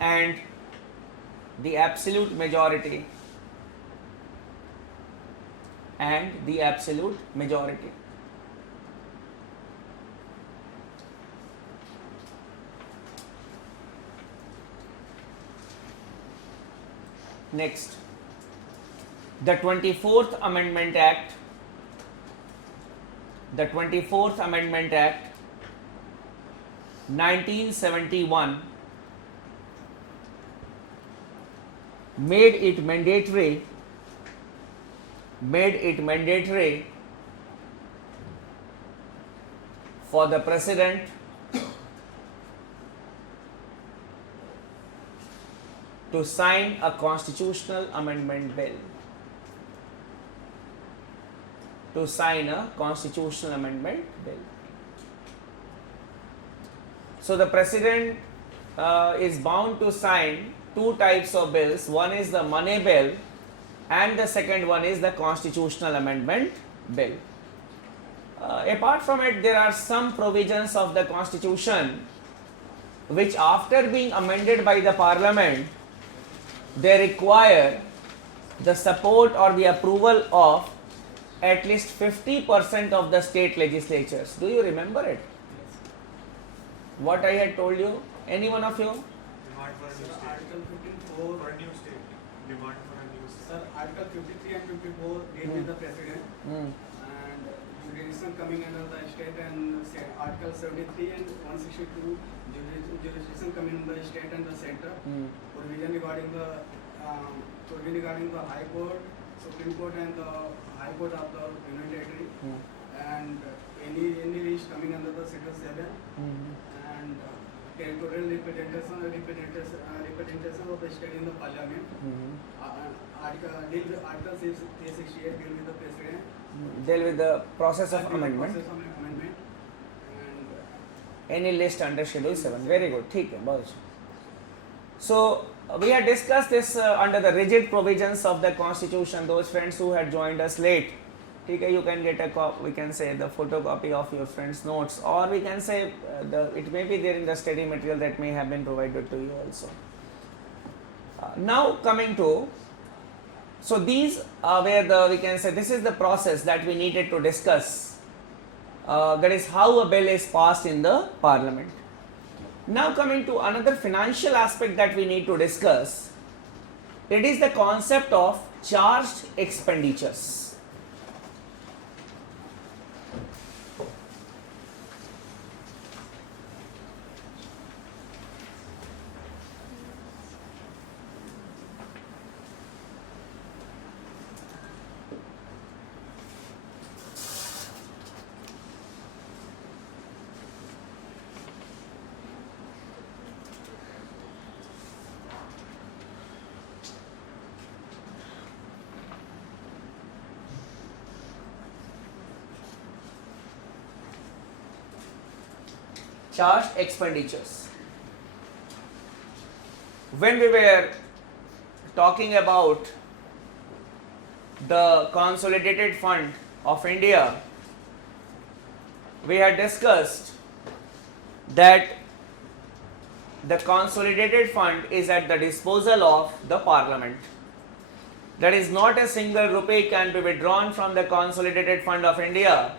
and the absolute majority Next, the 24th Amendment Act, 1971 made it mandatory for the president to sign a constitutional amendment bill. So the president is bound to sign two types of bills. One is the money bill and the second one is the constitutional amendment bill. Apart from it, there are some provisions of the constitution which, after being amended by the parliament, they require the support or the approval of at least 50% of the state legislatures. Do you remember it? What I had told you? Any one of you? Demand for a new state. Article 54 For a new state. Demand for a new state. Sir, Article 53 and 54 deal with the president, and jurisdiction coming under the state, and Article 73 and 162 jurisdiction coming under the state and the center. Provision regarding the High Court, Supreme Court, and the High Court of the Union Territory, and any reach coming under the Schedule 7, and territorial representation of the state in the parliament. Article 368 deal with the president. Deal with the process of amendment. And Any list under Schedule 7. Very good. ठीक है, बहुत अच्छा. So we had discussed this under the rigid provisions of the constitution. Those friends who had joined us late, ठीक है, you can get a we can say the photocopy of your friends' notes, or we can say it may be there in the study material that may have been provided to you also. Now coming to, so these are where we can say this is the process that we needed to discuss. That is how a bill is passed in the parliament. Now coming to another financial aspect that we need to discuss, it is the concept of charged expenditures. Charged expenditures. When we were talking about the Consolidated Fund of India, we had discussed that the Consolidated Fund is at the disposal of the Parliament. That is, not a single rupee can be withdrawn from the Consolidated Fund of India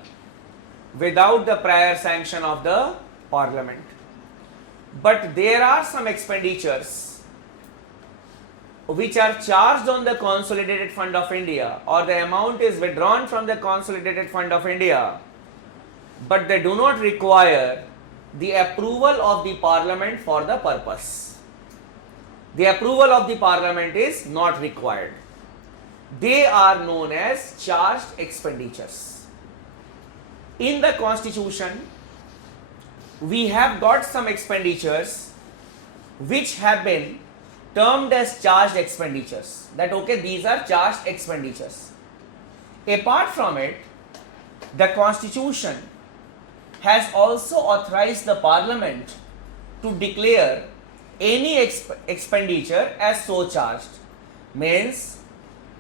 without the prior sanction of the Parliament. But there are some expenditures which are charged on the Consolidated Fund of India, or the amount is withdrawn from the Consolidated Fund of India, but they do not require the approval of the Parliament for the purpose. The approval of the Parliament is not required. They are known as charged expenditures. In the Constitution, we have got some expenditures which have been termed as charged expenditures. That okay, these are charged expenditures. Apart from it, the Constitution has also authorized the Parliament to declare any expenditure as so charged. Means,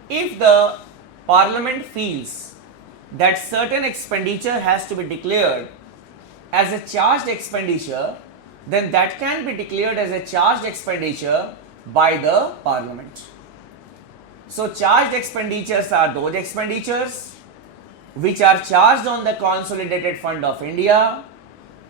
if the Parliament feels that certain expenditure has to be declared as a charged expenditure, then that can be declared as a charged expenditure by the parliament. So charged expenditures are those expenditures which are charged on the consolidated fund of India,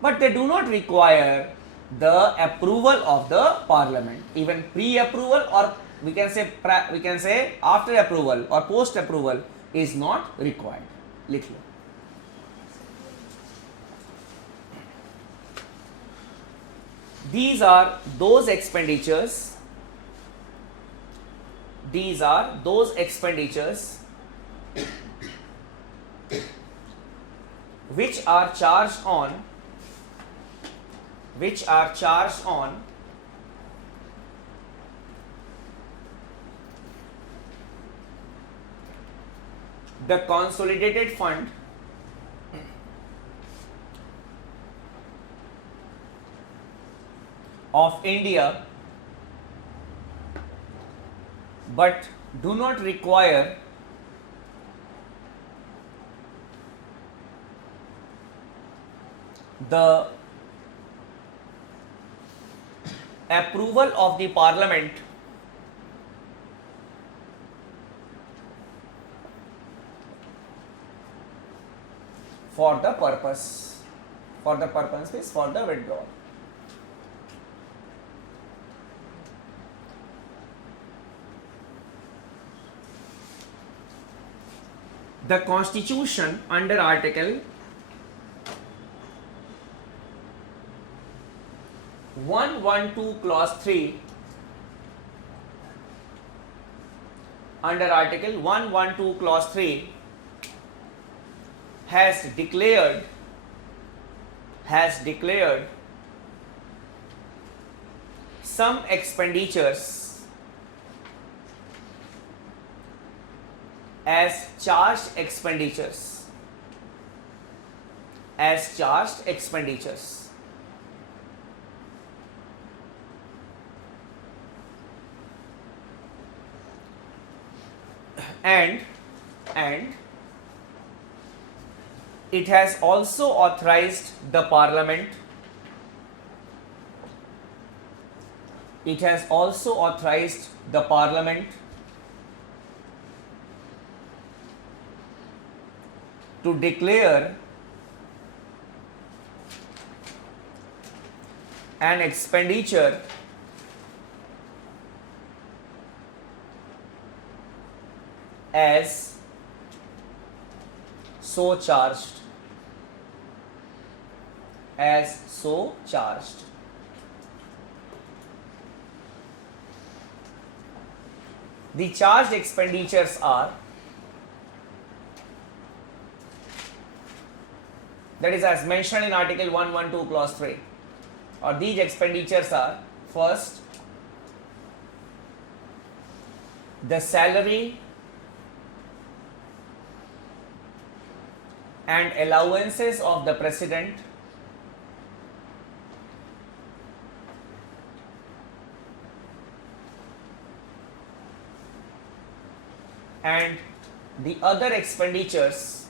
but they do not require the approval of the parliament. Even pre-approval, or we can say after approval or post approval, is not required. Little. These are those expenditures. These are those expenditures which are charged on the consolidated fund of India, but do not require the approval of the parliament for the purpose is for the withdrawal. The Constitution under Article 112 Clause 3, under Article 112 Clause 3 has declared some expenditures as charged expenditures. And it has also authorized the parliament to declare an expenditure as so charged. The charged expenditures are, that is as mentioned in Article 112 Clause 3, or these expenditures are: first, the salary and allowances of the President, and the other expenditures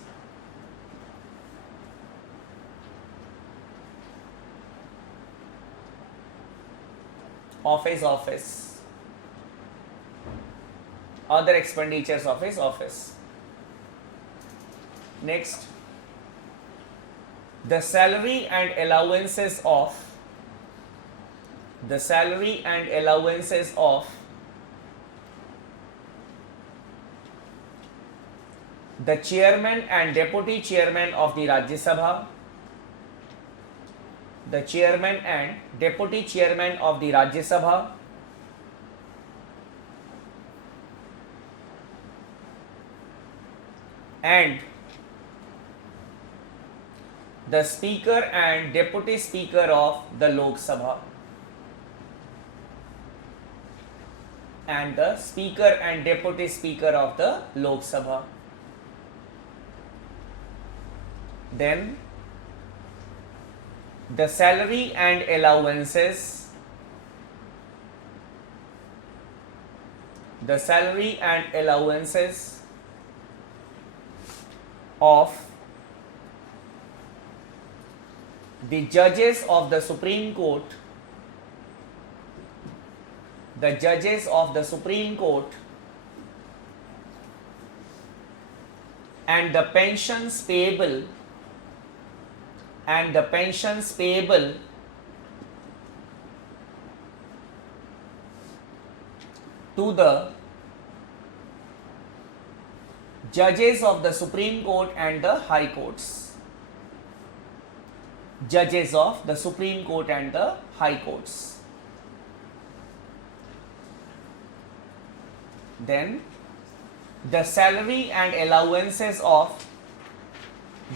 of his office. Next, the salary and allowances of the chairman and deputy chairman of the Rajya Sabha, and the speaker and deputy speaker of the Lok Sabha, Then the salary and allowances of the judges of the Supreme Court, the judges of the Supreme Court and the pensions payable to the judges of the Supreme Court and the High Courts. Judges of the Supreme Court and the High Courts. Then the salary and allowances of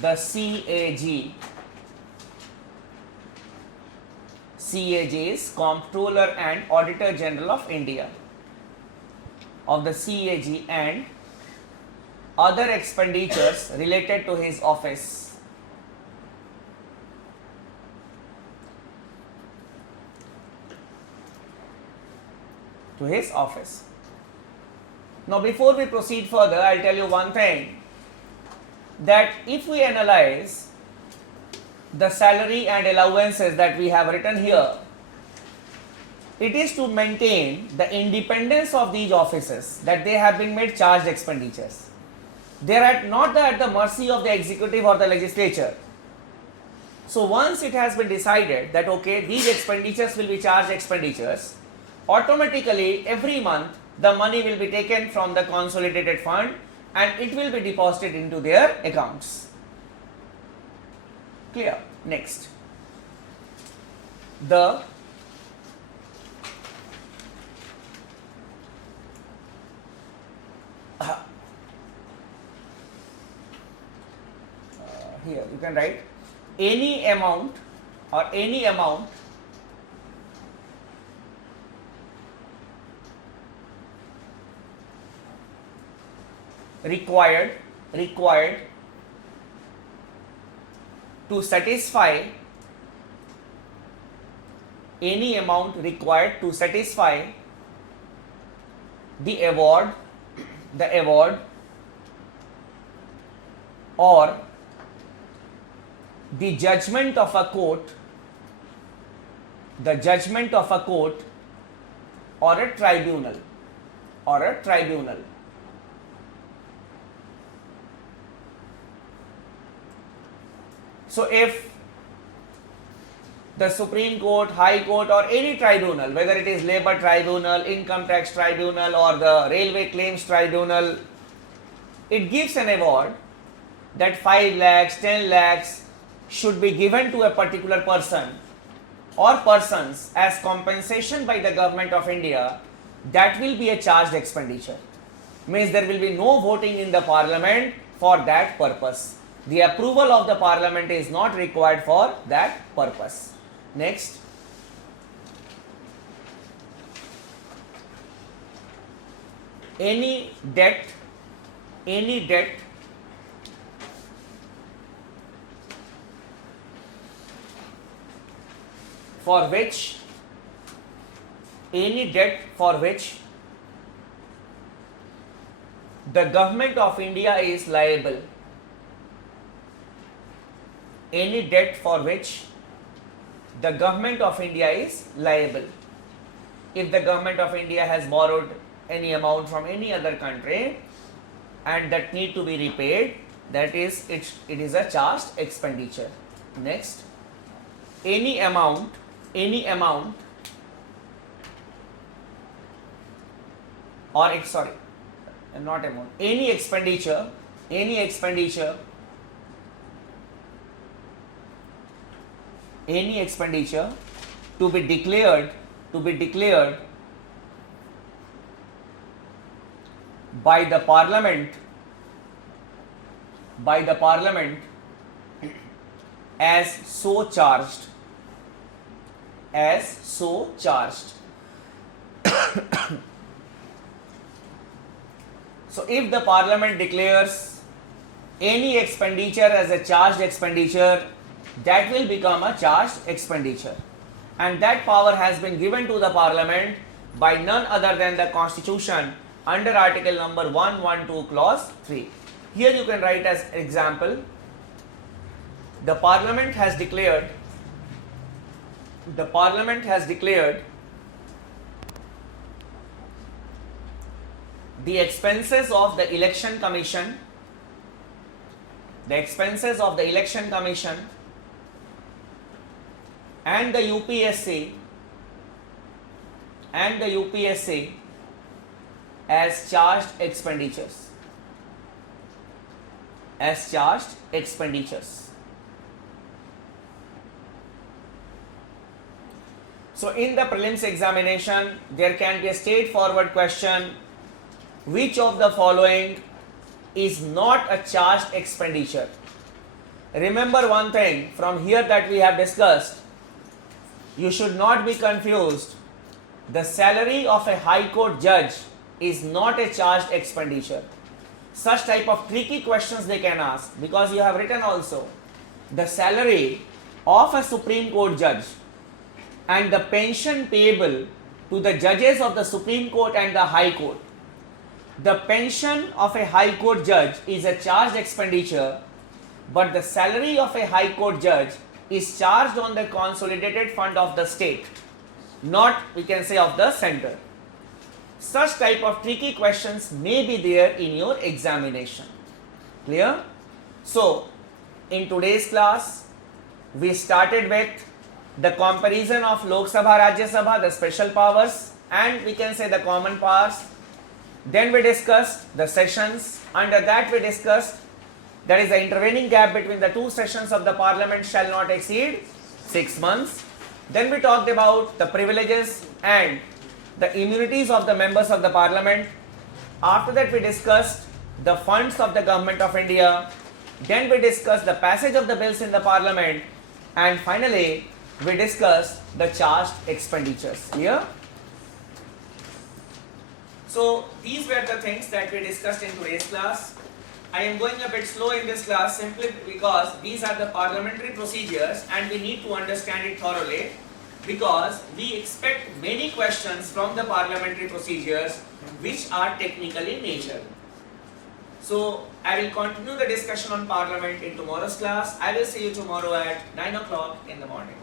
the CAG is Comptroller and Auditor General of India, of the CAG, and other expenditures related to his office. To his office. Now, before we proceed further, I'll tell you one thing, that if we analyze the salary and allowances that we have written here, it is to maintain the independence of these offices, that they have been made charged expenditures. They are not at the mercy of the executive or the legislature. So once it has been decided that okay, these expenditures will be charged expenditures, automatically every month the money will be taken from the consolidated fund and it will be deposited into their accounts. Clear? Next, the here you can write any amount required to satisfy the award or the judgment of a court or a tribunal. So if the Supreme Court, High Court or any tribunal, whether it is Labour Tribunal, Income Tax Tribunal or the Railway Claims Tribunal, it gives an award that 5 lakhs, 10 lakhs should be given to a particular person or persons as compensation by the Government of India, that will be a charged expenditure. Means there will be no voting in the Parliament for that purpose. The approval of the Parliament is not required for that purpose. Next, any debt for which the Government of India is liable. Any debt for which the Government of India is liable. If the Government of India has borrowed any amount from any other country and that need to be repaid, that is it is a charged expenditure. Next, any expenditure to be declared by the Parliament as so charged. So if the Parliament declares any expenditure as a charged expenditure, that will become a charged expenditure, and that power has been given to the Parliament by none other than the Constitution under article number 112 clause 3. Here you can write as example, the Parliament has declared the Parliament has declared the expenses of the Election Commission, and the UPSC as charged expenditures. So in the prelims examination, there can be a straightforward question: which of the following is not a charged expenditure? Remember one thing from here that we have discussed, you should not be confused. The salary of a High Court judge is not a charged expenditure. Such type of tricky questions they can ask, because you have written also the salary of a Supreme Court judge and the pension payable to the judges of the Supreme Court and the High Court. The pension of a High Court judge is a charged expenditure, but the salary of a High Court judge is charged on the consolidated fund of the state, not, we can say, of the center. Such type of tricky questions may be there in your examination. Clear? So, in today's class, we started with the comparison of Lok Sabha, Rajya Sabha, the special powers, and we can say the common powers. Then we discussed the sessions. Under that we discussed that is the intervening gap between the two sessions of the Parliament shall not exceed 6 months. Then we talked about the privileges and the immunities of the members of the Parliament. After that we discussed the funds of the Government of India. Then we discussed the passage of the bills in the Parliament, and finally we discussed the charged expenditures. Clear? So these were the things that we discussed in today's class. I am going a bit slow in this class simply because these are the parliamentary procedures and we need to understand it thoroughly, because we expect many questions from the parliamentary procedures which are technical in nature. So I will continue the discussion on Parliament in tomorrow's class. I will see you tomorrow at 9 o'clock in the morning.